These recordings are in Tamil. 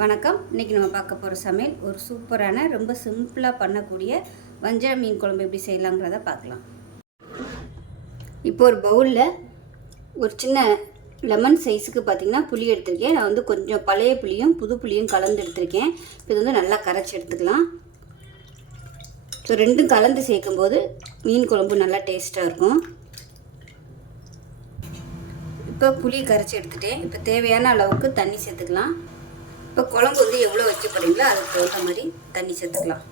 வணக்கம். இன்றைக்கி நம்ம பார்க்க போகிற சமையல் ஒரு சூப்பரான ரொம்ப சிம்பிளாக பண்ணக்கூடிய வஞ்சர மீன் குழம்பு எப்படி செய்யலாங்கிறத பார்க்கலாம். இப்போ ஒரு பவுலில் ஒரு சின்ன லெமன் சைஸுக்கு பார்த்திங்கன்னா புளி எடுத்திருக்கேன். நான் வந்து கொஞ்சம் பழைய புளியும் புது புளியும் கலந்து எடுத்திருக்கேன். இப்போ இது வந்து நல்லா கரைச்சி எடுத்துக்கலாம். ஸோ ரெண்டும் கலந்து சேர்க்கும்போது மீன் குழம்பு நல்லா டேஸ்ட்டாக இருக்கும். இப்போ புளி கரைச்சி எடுத்துட்டேன். இப்போ தேவையான அளவுக்கு தண்ணி சேர்த்துக்கலாம். இப்போ குழம்பு வந்து எவ்வளோ வைக்க போகிறீங்களோ அதுக்கு தகுந்த மாதிரி தண்ணி சேர்த்துக்கலாம்.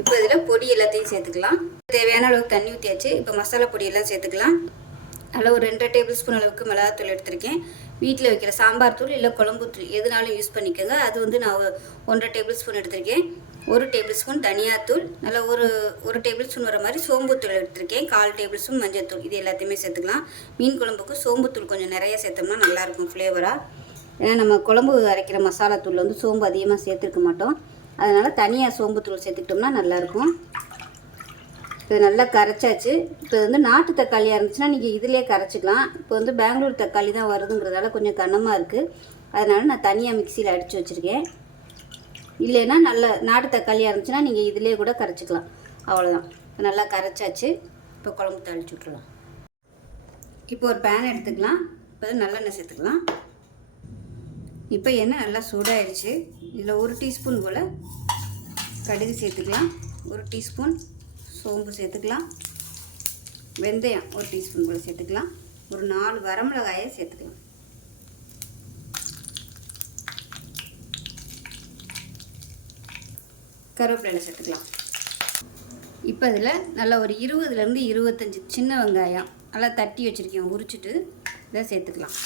இப்போ இதில் பொடி எல்லாத்தையும் சேர்த்துக்கலாம். தேவையான அளவுக்கு தண்ணி ஊற்றியாச்சு. இப்போ மசாலா பொடியெல்லாம் சேர்த்துக்கலாம். அதில் ஒரு 2 டேபிள் ஸ்பூன் அளவுக்கு மிளகாத்தூள் எடுத்திருக்கேன். வீட்டில் வைக்கிற சாம்பார் தூள் இல்லை குழம்பு தூள் எதுனாலும் யூஸ் பண்ணிக்கோங்க. அது வந்து நான் 1.5 டேபிள் ஸ்பூன் எடுத்திருக்கேன். 1 டேபிள் ஸ்பூன் தனியாத்தூள், நல்லா ஒரு டேபிள் ஸ்பூன் வர மாதிரி சோம்புத்தூள் எடுத்திருக்கேன். 1/4 டேபிள் ஸ்பூன் மஞ்சள்தூள். இது எல்லாத்தையுமே சேர்த்துக்கலாம். மீன் குழம்புக்கு சோம்புத்தூள் கொஞ்சம் நிறைய சேர்த்தோம்னா நல்லாயிருக்கும் ஃப்ளேவராக. ஏன்னா நம்ம குழம்பு அரைக்கிற மசாலா தூள் வந்து சோம்பு அதிகமாக சேர்த்துருக்க மாட்டோம். அதனால் தனியாக சோம்புத்தூள் சேர்த்துக்கிட்டோம்னா நல்லாயிருக்கும். இது நல்லா கரைச்சாச்சு. இப்போ வந்து நாட்டு தக்காளியாக இருந்துச்சுன்னா நீங்கள் இதிலே கரைச்சிக்கலாம். இப்போ வந்து பெங்களூர் தக்காளி தான் வருதுங்கிறதால கொஞ்சம் கனமாக இருக்குது. அதனால் நான் தனியாக மிக்சியில் அடித்து வச்சுருக்கேன். இல்லைன்னா நல்ல நாட்டு தக்காளியாக இருந்துச்சுன்னா நீங்கள் இதிலே கூட கரைச்சிக்கலாம். அவ்வளோதான். நல்லா கரைச்சாச்சு. இப்போ குழம்பு தாளிச்சு விட்ருலாம். இப்போ ஒரு பேன் எடுத்துக்கலாம். இப்போ நல்லெண்ணெய் சேர்த்துக்கலாம். இப்போ எண்ணெய் நல்லா சூடாகிடுச்சு. இதில் 1 டீஸ்பூன் போல் கடுகு சேர்த்துக்கலாம். 1 டீஸ்பூன் சோம்பு சேர்த்துக்கலாம். வெந்தயம் 1 டீஸ்பூன் போல் சேர்த்துக்கலாம். ஒரு 4 வரமிளகாயை சேர்த்துக்கலாம். கருவேப்பிலை சேர்த்துக்கலாம். இப்போ இதில் நல்லா ஒரு 20லேருந்து 25 சின்ன வெங்காயம் நல்லா தட்டி வச்சுருக்கேன், உரிச்சிட்டு இதை சேர்த்துக்கலாம்.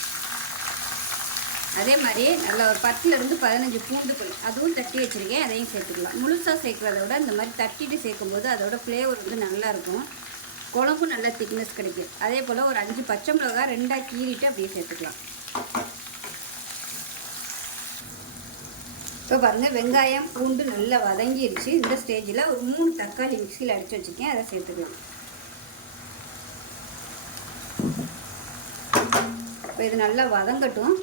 அதே மாதிரியே நல்லா ஒரு 10லேருந்து 15 பூண்டு பல் அதுவும் தட்டி வச்சுருக்கேன், அதையும் சேர்த்துக்கலாம். முழுசாக சேர்க்குறத விட இந்த மாதிரி தட்டிட்டு சேர்க்கும்போது அதோட ஃப்ளேவர் வந்து நல்லாயிருக்கும். குழம்பு நல்லா திக்னஸ் கிடைக்கும். அதே போல் ஒரு 5 பச்சை மிளகாய் 2ஆக கீறிட்டு அப்படியே சேர்த்துக்கலாம். இப்போ பாருங்கள், வெங்காயம் பூண்டு நல்லா வதங்கிடுச்சு. இந்த ஸ்டேஜில் ஒரு 3 தக்காளி மிக்சியில் அடித்து வச்சுருக்கேன், அதை சேர்த்துக்கலாம். இப்போ இது நல்லா வதங்கட்டும்.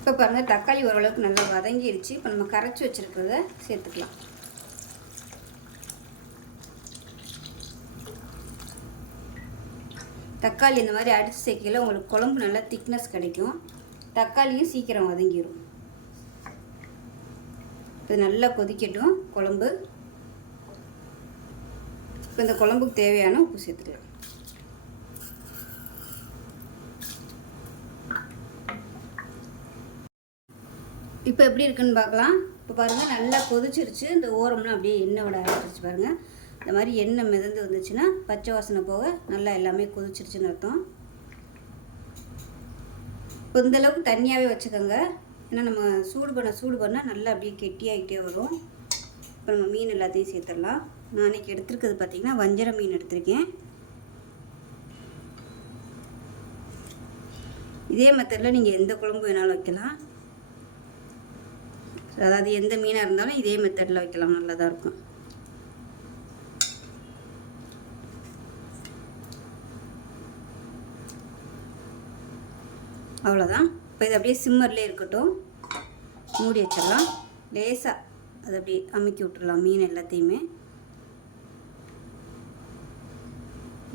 இப்போ பாருங்கள், தக்காளி ஓரளவுக்கு நல்லா வதங்கிடுச்சு. இப்போ நம்ம கரைச்சி வச்சுருக்கிறத சேர்த்துக்கலாம். தக்காளி இந்த மாதிரி அடித்து சேர்க்கல உங்களுக்கு குழம்பு நல்லா திக்னஸ் கிடைக்கும். தக்காளியும் சீக்கிரம் வதங்கிடும். இப்போ நல்லா கொதிக்கட்டும் குழம்பு. இப்போ இந்த குழம்புக்கு தேவையான உப்பு சேர்த்துக்கலாம். இப்போ எப்படி இருக்குன்னு பார்க்கலாம். இப்போ பாருங்கள், நல்லா கொதிச்சிருச்சு. இந்த ஓரம்லாம் அப்படியே எண்ணெய் விட ஆரம்பிச்சிருச்சு பாருங்கள். இந்த மாதிரி எண்ணெய் மிதந்து வந்துச்சுன்னா பச்சை வாசனை போக நல்லா எல்லாமே கொதிச்சிருச்சுன்னு அர்த்தம். இப்போ இந்தளவுக்கு தண்ணியாகவே வச்சுக்கோங்க. ஏன்னா நம்ம சூடு பண்ணால் நல்லா அப்படியே கெட்டியாகிட்டே வரும். இப்போ நம்ம மீன் எல்லாத்தையும் சேர்த்துடலாம். நான் அன்றைக்கி எடுத்துருக்கிறது பார்த்திங்கன்னா வஞ்சர மீன் எடுத்திருக்கேன். இதே மெத்தடில் நீங்கள் எந்த குழம்பு வேணாலும் வைக்கலாம். அதாவது எந்த மீனாக இருந்தாலும் இதே மெத்தடில் வைக்கலாம், நல்லா தான் இருக்கும். அவ்வளோதான். இப்போ இது அப்படியே சிம்மர்லேயே இருக்கட்டும். மூடி வச்சிடலாம். லேசாக அதை அப்படியே அமுக்கி விட்டுடலாம். மீன் எல்லாத்தையுமே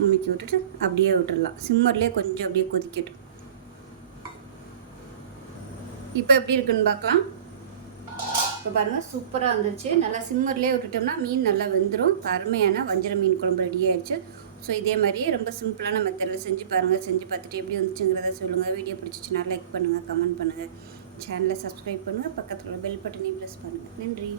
அமுக்கி விட்டுட்டு அப்படியே விட்டுடலாம். சிம்மர்லேயே கொஞ்சம் அப்படியே கொதிக்கட்டும். இப்போ எப்படி இருக்குன்னு பார்க்கலாம். இப்போ பாருங்கள், சூப்பராக வந்துருச்சு. நல்லா சிம்மர்லேயே விட்டுட்டோம்னா மீன் நல்லா வெந்துடும். அருமையான வஞ்சர மீன் குழம்பு ரெடி ஆகிடுச்சு. ஸோ இதே மாதிரியே ரொம்ப சிம்பிளான மெத்தடில் செஞ்சு பாருங்கள். செஞ்சு பார்த்துட்டு எப்படி வந்துச்சுங்கிறத சொல்லுங்கள். வீடியோ பிடிச்சிச்சுன்னா லைக் பண்ணுங்கள், கமெண்ட் பண்ணுங்கள், சேனலை சப்ஸ்கிரைப் பண்ணுங்கள், பக்கத்தில் உள்ள பெல் பட்டனையும் ப்ரெஸ் பண்ணுங்கள். நன்றி.